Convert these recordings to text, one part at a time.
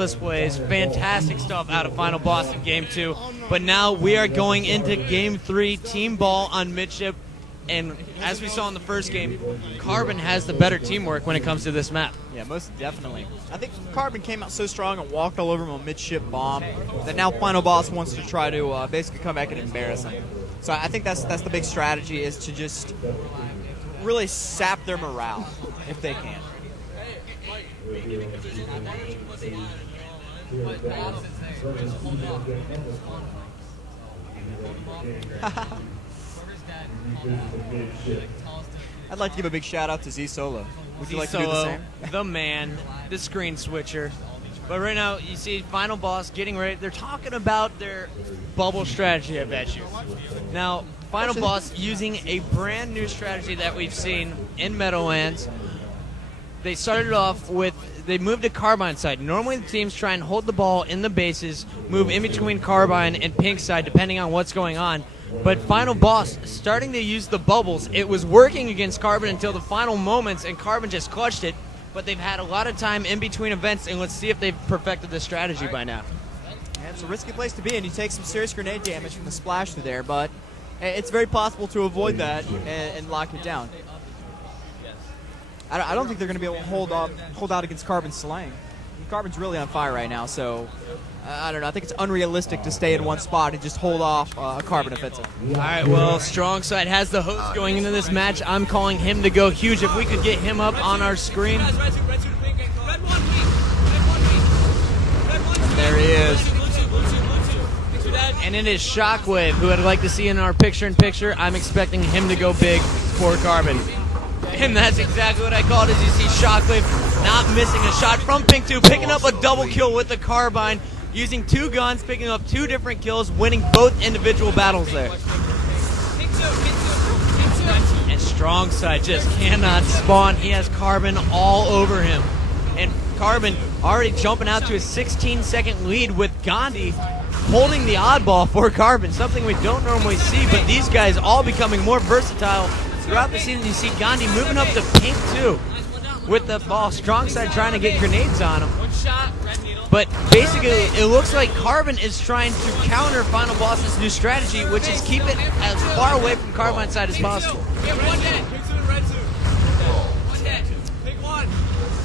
Plays fantastic stuff out of Final Boss in Game 2, but now we are going into Game 3, team ball on midship, and as we saw in the first game, Carbon has the better teamwork when it comes to this map. Yeah, most definitely. I think Carbon came out so strong and walked all over him on midship bomb that now Final Boss wants to try to basically come back and embarrass him. So I think that's the big strategy, is to just really sap their morale if they can. I'd like to give a big shout out to Z Solo. Would you like to do the same? The man, the screen switcher. But right now, you see Final Boss getting ready. They're talking about their bubble strategy, I bet you. Now, Final Boss using a brand new strategy that we've seen in Meadowlands. They started off with, they moved to Carbine side. Normally the teams try and hold the ball in the bases, move in between Carbine and Pink side depending on what's going on. But Final Boss starting to use the bubbles. It was working against Carbon until the final moments, and Carbon just clutched it. But they've had a lot of time in between events, and let's see if they've perfected this strategy by now. Yeah, it's a risky place to be, and you take some serious grenade damage from the splash through there, but it's very possible to avoid that and lock it down. I don't think they're going to be able to hold out against Carbon's slaying. Carbon's really on fire right now, so I don't know. I think it's unrealistic to stay in one spot and just hold off a Carbon offensive. All right, well, Strong Side has the host going into this match. I'm calling him to go huge. If we could get him up on our screen. There he is. And it is Shockwave, who I'd like to see in our picture-in-picture. I'm expecting him to go big for Carbon. And that's exactly what I called, as you see Shockwave not missing a shot from Pink 2, picking up a double kill with the Carbine, using two guns, picking up two different kills, winning both individual battles there. And Strong Side just cannot spawn. He has Carbon all over him. And Carbon already jumping out to a 16-second lead with Gandhi holding the oddball for Carbon, something we don't normally see, but these guys all becoming more versatile. Throughout the season, you see Gandhi moving up to Pink 2 with the ball. Strong Side trying to get grenades on him. But basically, it looks like Carbon is trying to counter Final Boss's new strategy, which is keep it as far away from Carbine's side as possible.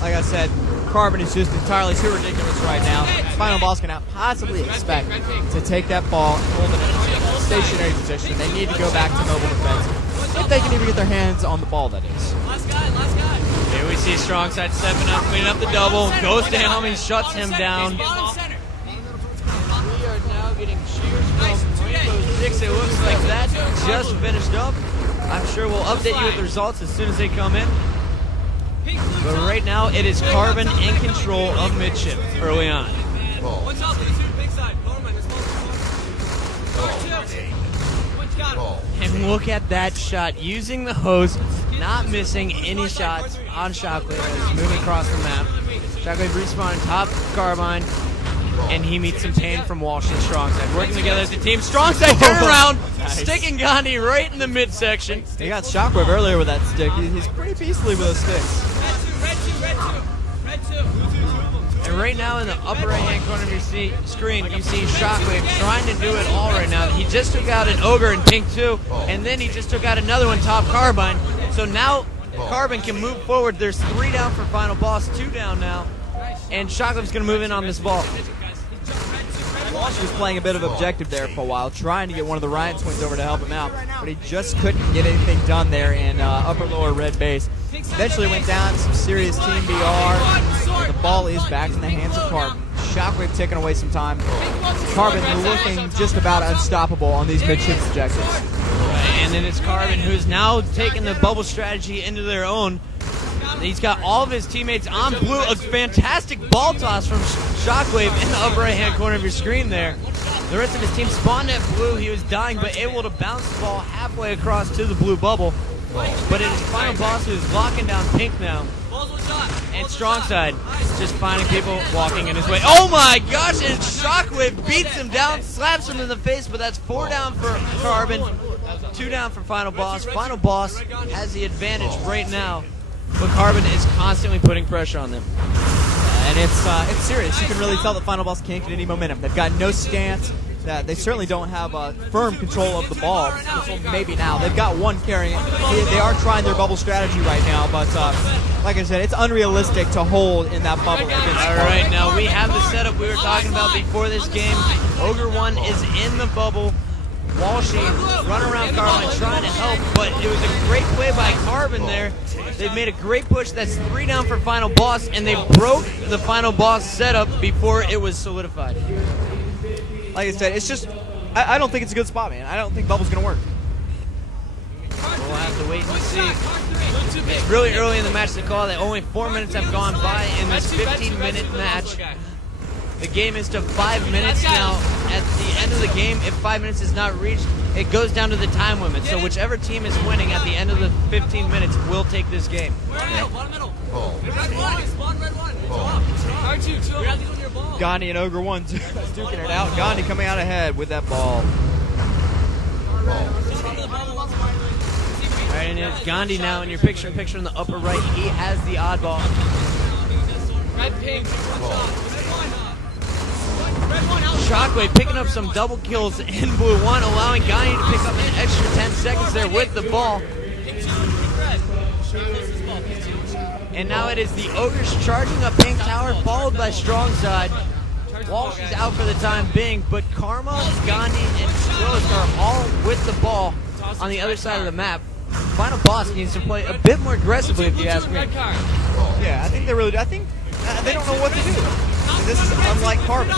Like I said, Carbon is just entirely too ridiculous right now. Final Boss cannot possibly expect to take that ball and hold it in a stationary position. They need to go back to mobile defense. If they can even get their hands on the ball, that is. Last guy. Here we see Strong Side stepping up, cleaning up the double, goes to him, he shuts him down. We are now getting cheers from Rainbow Six. It looks like that just finished up. I'm sure we'll update you with the results as soon as they come in. But right now, it is Carbon in control of midship early on. And look at that shot, using the hose, not missing any shots on Shockwave as he's moving across the map. Shockwave respawning top Carbine, and he meets some pain from Walsh and Strong Side. Working together as a team. Strong Side turn around, sticking Gandhi right in the midsection. He got Shockwave earlier with that stick. He's pretty beastly with those sticks. And right now in the upper right-hand corner of your screen, you see Shockwave trying to do it all right now. He just took out an Ogre in Pink 2, and then he just took out another one, top Carbine. So now Carbon can move forward. There's 3 down for Final Boss, 2 down now. And Shockwave's going to move in on this ball. Walsh was playing a bit of objective there for a while, trying to get one of the Ryan twins over to help him out, but he just couldn't get anything done there in upper-lower red base. Eventually went down to some serious Team BR, and the ball is back in the hands of Carbon. Shockwave taking away some time. Carbon looking just about unstoppable on these midship objectives. Right, and then it's Carbon who's now taking the bubble strategy into their own. He's got all of his teammates on blue. A fantastic ball toss from Shockwave in the upper right-hand corner of your screen there. The rest of his team spawned at blue. He was dying, but able to bounce the ball halfway across to the blue bubble. But it is Final Boss who's locking down Pink now. And Strong Side just finding people walking in his way. Oh my gosh, and Shockwave beats him down, slaps him in the face, but that's 4 down for Carbon, 2 down for Final Boss. Final Boss has the advantage right now, but Carbon is constantly putting pressure on them. and it's serious. You can really tell that Final Boss can't get any momentum. They've got no stance. They certainly don't have firm control of the ball. Well, maybe now. They've got one carrying it. They are trying their bubble strategy right now, but like I said, it's unrealistic to hold in that bubble. All right, now we have the setup we were talking about before this game. Ogre 1 is in the bubble. Walshy run around Carline trying to help, but it was a great play by Carbon there. They've made a great push. That's 3 down for Final Boss, and they broke the Final Boss setup before it was solidified. Like I said, it's just, I don't think it's a good spot, man. I don't think bubble's going to work. We'll have to wait and see. It's really early in the match to call that only 4 minutes have gone by in this 15-minute match. The game is to 5 minutes now. At the end of the game, if 5 minutes is not reached, it goes down to the time limit. So whichever team is winning at the end of the 15 minutes will take this game. Gandhi and Ogre 1 duking it out. Gandhi coming out ahead with that ball. All right, and it's Gandhi now in your picture in the upper right. He has the oddball. Shockwave picking up some double kills in blue 1, allowing Gandhi to pick up an extra 10 seconds there with the ball. And now it is the Ogres charging up Pink Tower, followed by Strong Side. Walsh is out for the time being, but Karma, Gandhi, and Willis are all with the ball on the other side of the map. Final Boss needs to play a bit more aggressively, if you ask me. Yeah, I think they really do. I think they don't know what to do. This is unlike Carbon.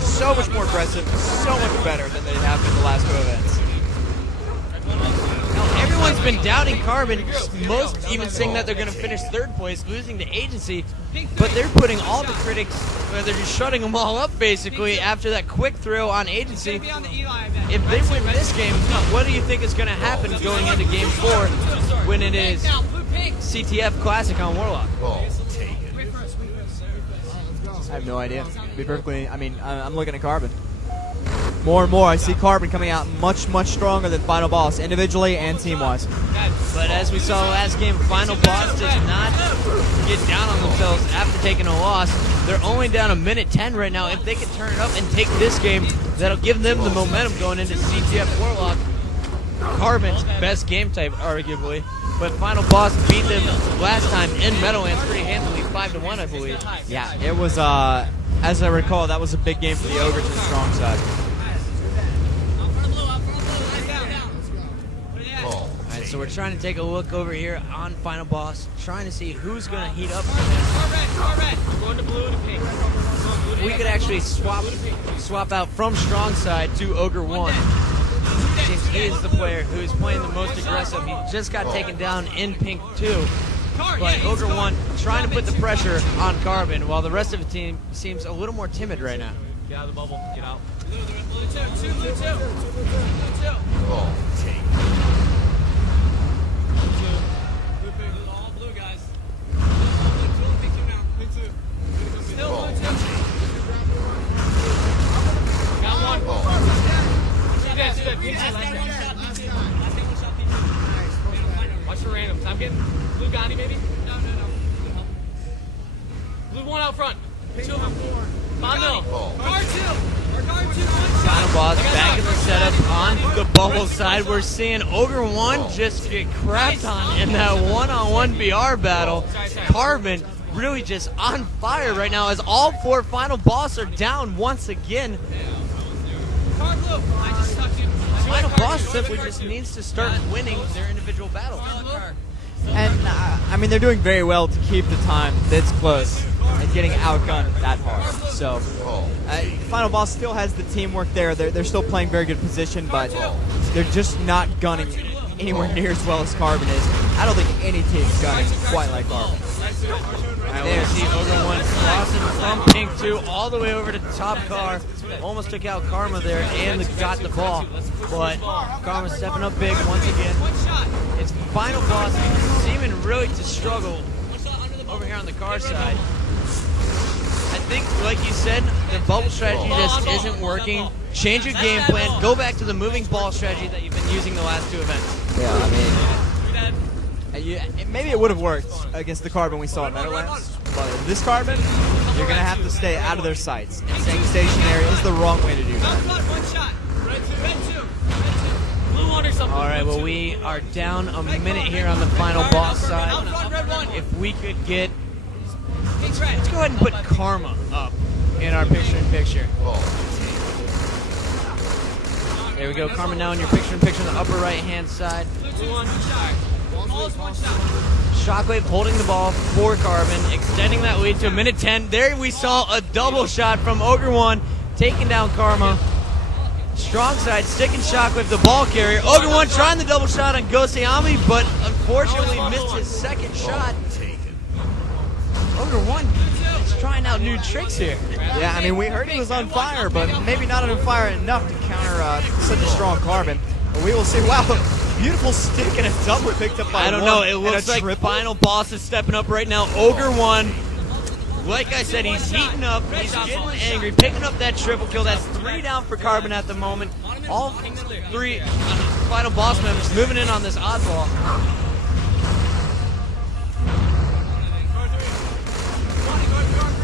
So much more aggressive, so much better than they have in the last 2 events. Now, everyone's been doubting Carbon, most even saying that they're going to finish 3rd place, losing to Agency, but they're putting all the critics, they're just shutting them all up basically after that quick throw on Agency. If they win this game, what do you think is going to happen going into Game 4 when it is CTF Classic on Warlock? I have no idea. To be perfectly, I'm looking at Carbon. More and more, I see Carbon coming out much, much stronger than Final Boss, individually and team-wise. But as we saw last game, Final Boss does not get down on themselves after taking a loss. They're only down a minute 10 right now. If they can turn it up and take this game, that'll give them the momentum going into CTF Warlock. Carbon's best game type, arguably. But Final Boss beat them last time in Meadowlands pretty handily, 5-1, I believe. Yeah, it was, as I recall, that was a big game for the Ogres and Strong Side. Alright, so we're trying to take a look over here on Final Boss, trying to see who's going to heat up. We could actually swap out from Strong Side to Ogre 1. Since he is the player who is playing the most aggressive. He just got taken down in Pink 2. But Ogre 1 trying to put the pressure on Carbon, while the rest of the team seems a little more timid right now. Get out of the bubble. Get out. All blue guys. Got one. Watch for randoms. I'm getting blue Gandhi maybe? No. Blue 1 out front. 2 of them. Guard 2. Final Boss back in the setup on the bubble side. We're seeing Ogre 1 just get crapped on in that one-on-one BR battle. Carbon really just on fire right now as all 4 Final Boss are down once again. Final Boss simply just needs to start winning their individual battles. And, they're doing very well to keep the time this close and getting outgunned that hard. So, Final Boss still has the teamwork there. They're still playing very good position, but they're just not gunning anywhere near as well as Carbon is. I don't think any team's gunning quite like Carbon. There, see Ogre 1 crossing from Pink 2 all the way over to top car. Almost took out Karma there and got the ball. But Karma stepping up big once again. It's Final Boss seeming really to struggle over here on the car side. I think, like you said, the bubble strategy just isn't working. Change your game plan. Go back to the moving ball strategy that you've been using the last 2 events. Yeah, maybe it would have worked against the Carbon we saw at Meadowlands, This Carbon, you're going to have to stay out of their sights. And staying stationary is the wrong way to do that. One shot. Red two. Blue one or something. All right, well, we are down a minute here on the final boss side. If we could get... Let's go ahead and put Karma up in our picture-in-picture. There we go. Karma now in your picture-in-picture on the upper right-hand side. Shockwave holding the ball for Carbon, extending that lead to a minute 10. There we saw a double shot from Ogre 1, taking down Karma. Strong side, sticking Shockwave, the ball carrier. Ogre 1 trying the double shot on Goseami, but unfortunately missed his second shot. Ogre 1 is trying out new tricks here. Yeah, I mean, we heard he was on fire, but maybe not on fire enough to counter such a strong Carbon. But we will see. Wow, beautiful stick and a double picked up by I don't know. It looks like final boss is stepping up right now. Ogre 1, like I said, he's heating up. He's getting angry, picking up that triple kill. That's 3 down for Carbon at the moment. All 3 final boss members moving in on this oddball.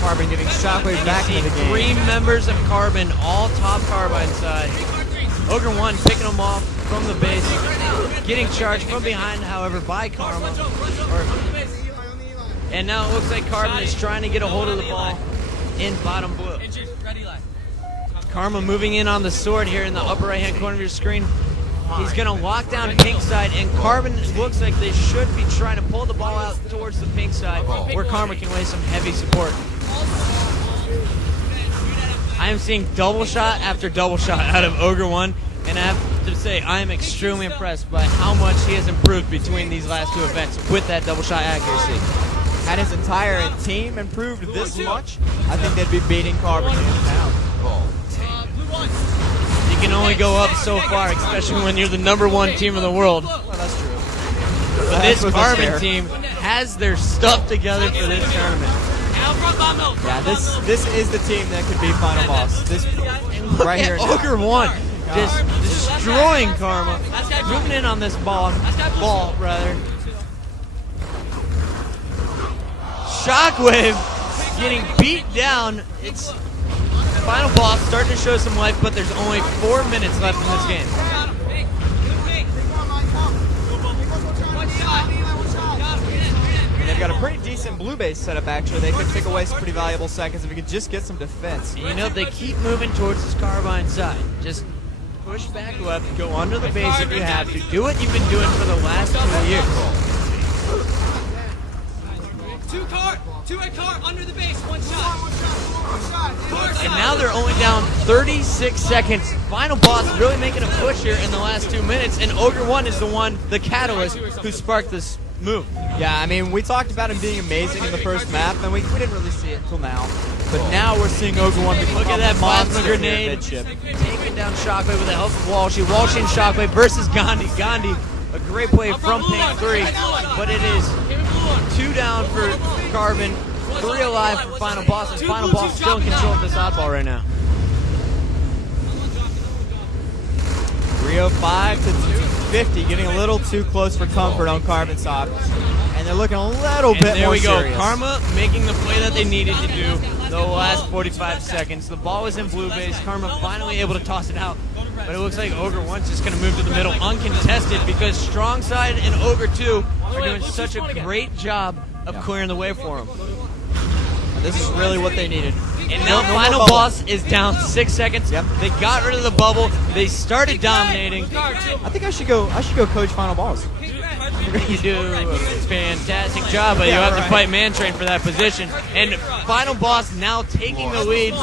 Carbon getting Shockwave back into the game. 3 members of Carbon, all top Carbine side. Ogre 1 picking them off from the base, getting charged from behind, however, by Karma. And now it looks like Carbon is trying to get a hold of the ball in bottom blue. Karma moving in on the sword here in the upper right-hand corner of your screen. He's going to lock down pink side, and Carbon looks like they should be trying to pull the ball out towards the pink side, where Karma can lay some heavy support. I am seeing double shot after double shot out of Ogre 1, and I have to say I am extremely impressed by how much he has improved between these last 2 events with that double shot accuracy. Had his entire team improved this much, I think they'd be beating Carbon hands down. You can only go up so far, especially when you're the #1 team in the world. Well, that's true. But this Carbon team has their stuff together for this tournament. Yeah, this is the team that could be final boss. This right here. Ogre 1 just destroying Karma, moving in on this ball rather. Shockwave getting beat down. It's final boss starting to show some life, but there's only 4 minutes left in this game. They've got a pretty decent blue base setup, actually. They could take away some pretty valuable seconds if we could just get some defense. You know, they keep moving towards this Carbine side. Just push back left, go under the base if you have to. Do what you've been doing for the last 2 years. 2 red car, under the base, 1 shot. And now they're only down 36 seconds. Final boss really making a push here in the last 2 minutes, and Ogre 1 is the catalyst who sparked this move. Yeah, I mean, we talked about him being amazing in the first map, and we didn't really see it until now. But now we're seeing Ogre 1 become Look at that plasma grenade. Midship. Taking down Shockwave with the help of Walshy. Walshy and Shockwave versus Gandhi. Gandhi, a great play from Pink 3, but it is 2 down for Carbon, 3 alive for Final Boss, and Final Boss still in control of this oddball right now. 305 to 250, getting a little too close for comfort on Carbon's side. And they're looking a little bit There more we go. serious. Karma making the play that they needed to do the last 45 seconds. The ball is in blue base. Karma finally able to toss it out. But it looks like Ogre 1's just going to move to the middle uncontested because Strong Side and Ogre 2 are doing such a great job of clearing the way for him. And this is really what they needed. And now Final Boss is down 6 seconds. Yep. They got rid of the bubble. They started dominating. I think I should go coach Final Boss. You do a fantastic job, but you have to fight Man-Train for that position. And Final Boss now taking the lead.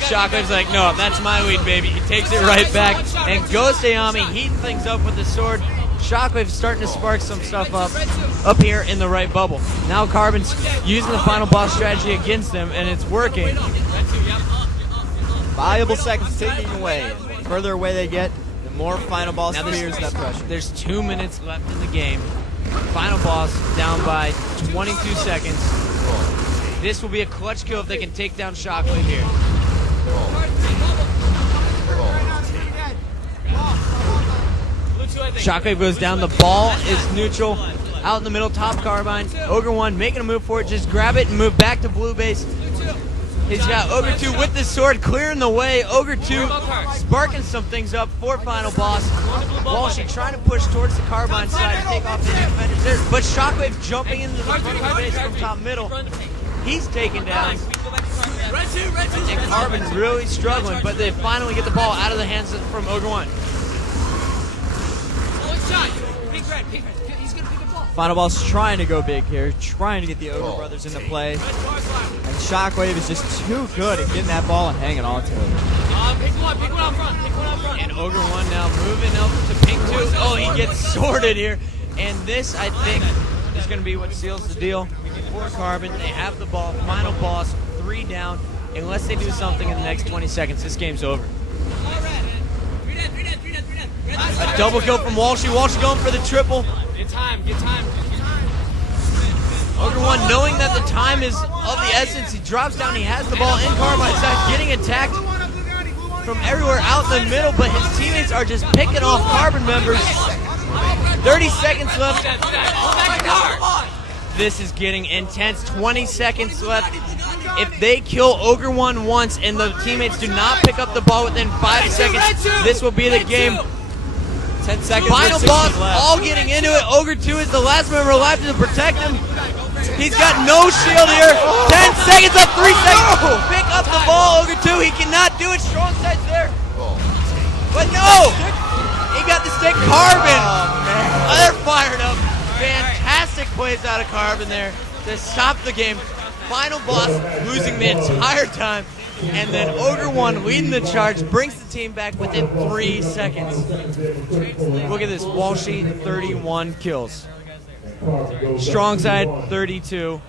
Shockwave's like, no, that's my lead, baby. He takes it right back. And Goseami heating things up with the sword. Shockwave's starting to spark some stuff up here in the right bubble. Now Carbon's using the Final Boss strategy against them, and it's working. Valuable seconds taking away. The further away they get, the more Final Boss fears that pressure. There's 2 minutes left in the game. Final Boss down by 22 seconds. This will be a clutch kill if they can take down Shockwave here. Shockwave goes down. The ball is neutral. out in the middle, top carbine. Ogre 1 making a move for it. Just grab it and move back to blue base. He's got Ogre 2 with the sword clearing the way. Ogre 2 sparking some things up for final boss. Walshy trying to push towards the carbine side to take off the defenders there. But Shockwave jumping into the front of the base from top middle. He's taken down. And Carbon really struggling, but they finally get the ball out of the hands from Ogre 1. Final Boss trying to go big here, trying to get the Ogre brothers into play. And Shockwave is just too good at getting that ball and hanging on to it. Pick one out front. And Ogre 1 now moving up to Pink 2. Oh, he gets sorted here. And this, I think, is going to be what seals the deal for Carbon. They have the ball. Final boss, 3 down. Unless they do something in the next 20 seconds, this game's over. A double kill from Walshy. Walshy going for the triple. Get time. Ogre 1 knowing that the time is of the essence. He drops down. He has the ball in Carbine side, getting attacked from everywhere out in the middle, but his teammates are just picking off Carbon members. 30 seconds left. This is getting intense. 20 seconds left. If they kill Ogre 1 once and the teammates do not pick up the ball within 5 seconds, this will be the game. 10 seconds. Final boss all getting into it. Ogre 2 is the last member alive to protect him. He's got no shield here. 10 seconds up, 3 seconds. Pick up the ball, Ogre 2. He cannot do it. Strong side's there. But no! He got the stick. Carbon. They're fired up. Fantastic plays out of Carbon there to stop the game. Final boss losing the entire time. And then Ogre 1 leading the charge, brings the team back within 3 seconds. Look at this, Walshy 31 kills. Strong side 32.